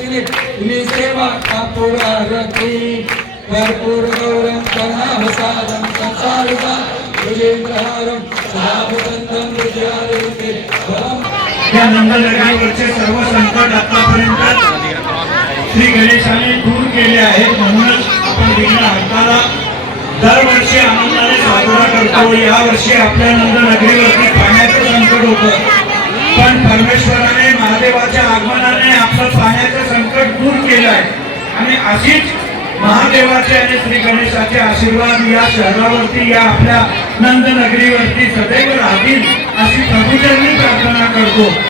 भाव तुम्ही सेवा कापूर आरती. भरपूर गौरम करुणाभ साधम संसारिका भुजेंद्रहारम सदाभुतंतम विद्यारूपे या नंदनगरीवरचे सर्व संकट आतापर्यंत श्री गणेशाने दूर केले आहेत. म्हणूनच आपण विघ्न हरताला दरवर्षी आनंदाने साजरा करतो. यावर्षी आपल्या नंदनगरीवरती पाण्याचं संकट होतं. पण परमेश्वराने महादेवाच्या आगमनाने केलं आहे. आणि अशीच महादेवाचे आणि श्री गणेशाचे आशीर्वाद या शहरावरती या आपल्या नंदनगरीवरती सदैव राहतील अशी प्रभूचरणी प्रार्थना करतो.